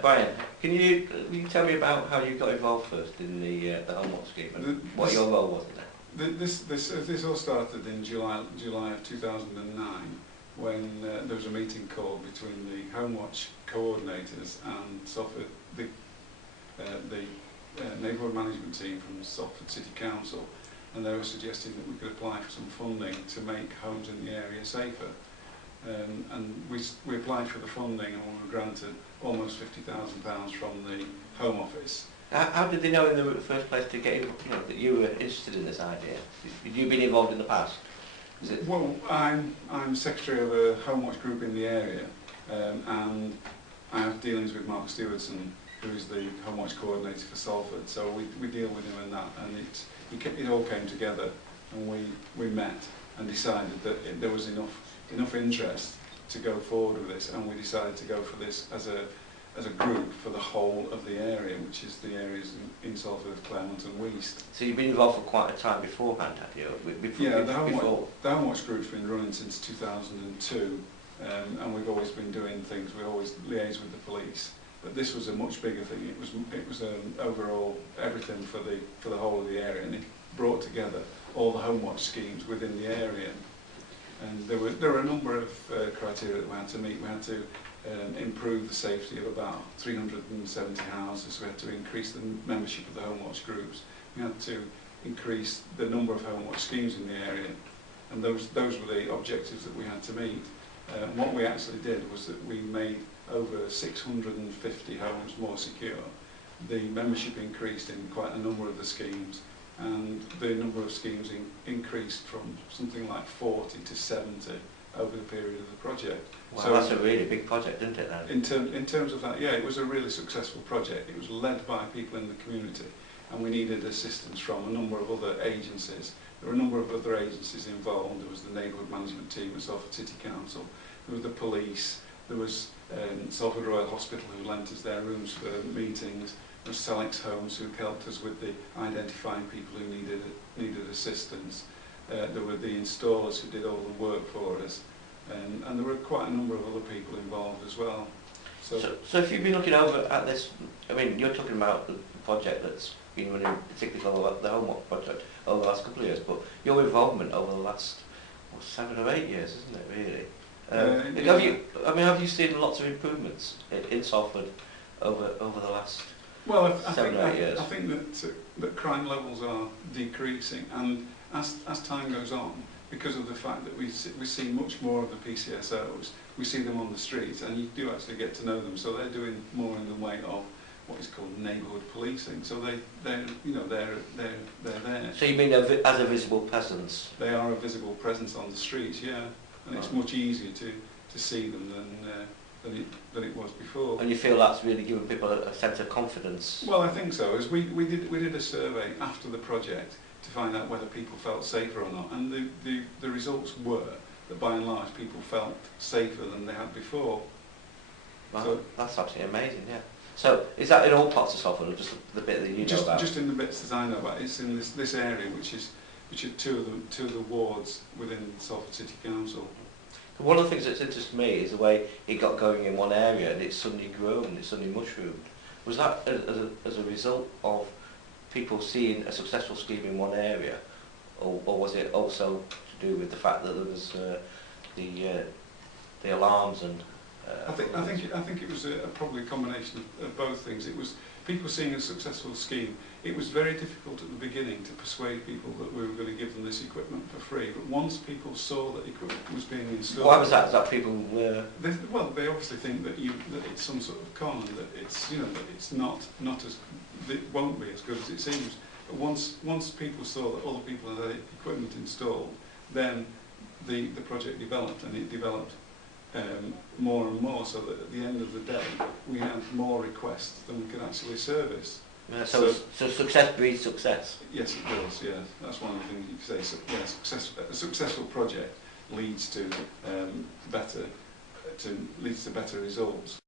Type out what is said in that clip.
Brian, can you tell me about how you got involved first in the Home Watch scheme and what your role was in that? This all started in July of 2009 when there was a meeting called between the Home Watch coordinators and Salford, the neighbourhood management team from Salford City Council, and they were suggesting that we could apply for some funding to make homes in the area safer. And we applied for the funding and we were granted almost £50,000 from the Home Office. How did they know in the first place to get that you were interested in this idea? Had you been involved in the past? Well, I'm secretary of a Home Watch group in the area, and I have dealings with Mark Stewardson, who is the Home Watch coordinator for Salford. So we deal with him in that, and it all came together, and we met and decided that there was enough interest to go forward with this, and we decided to go for this as a group for the whole of the area, which is the areas in Salford, Claremont and Weast. So you've been involved for quite a time beforehand, have you? The Home Watch group's been running since 2002, and we've always been doing things. We always liaise with the police, but this was a much bigger thing. It was overall everything for the whole of the area, and it brought together all the Home Watch schemes within the area. And there were a number of criteria that we had to meet. We had to improve the safety of about 370 houses. We had to increase the membership of the Home Watch groups. We had to increase the number of Home Watch schemes in the area, and those were the objectives that we had to meet. What we actually did was that we made over 650 homes more secure. The membership increased in quite a number of the schemes, and the number of schemes increased from something like 40 to 70 over the period of the project. Wow, so that's a really big project, isn't it, then? In terms of that, yeah, it was a really successful project. It was led by people in the community, and we needed assistance from a number of other agencies. There were a number of other agencies involved. There was the neighbourhood management team at Salford City Council, there was the police, there was Salford Royal Hospital, who lent us their rooms for meetings. There was Selex Homes, who helped us with identifying people who needed assistance. There were the installers who did all the work for us, and there were quite a number of other people involved as well. So if you've been looking over at this, I mean, you're talking about the project that's been running, particularly for the Home Watch project, over the last couple of years, but your involvement over the last 7 or 8 years, isn't it, really? Have you seen lots of improvements in Salford over the last 7 or 8 years? I think that crime levels are decreasing, and as time goes on, because of the fact that we see much more of the PCSOs, we see them on the streets, and you do actually get to know them. So they're doing more in the way of what is called neighbourhood policing. So they're there. So you mean as a visible presence? They are a visible presence on the streets, yeah, and it's much easier to see them than it was before. And you feel that's really given people a sense of confidence? Well, I think so. As we did a survey after the project to find out whether people felt safer or not, and the results were that by and large people felt safer than they had before. Wow, so that's absolutely amazing, yeah. So is that in all parts of Salford, or just the bit that you know about? Just in the bits that I know about. It's in this area, which are two of the wards within Salford City Council. One of the things that's interested me is the way it got going in one area and it's suddenly grown, it's suddenly mushroomed. Was that as a result of people seeing a successful scheme in one area, or was it also to do with the fact that there was the alarms and? I think it was probably a combination of both things. It was people seeing a successful scheme. It was very difficult at the beginning to persuade people that we were going to give them this equipment for free. But once people saw that equipment was being installed, why was that? Is that people were? They obviously think that it's some sort of con, and that it's that it's not as it won't be as good as it seems. But once people saw that other people had equipment installed, then the project developed, and it developed more and more, so that at the end of the day we had more requests than we could actually service. Yeah, so success breeds success. Yes, it does. Yeah, that's one of the things you could say. So, yeah, a successful project leads to better results.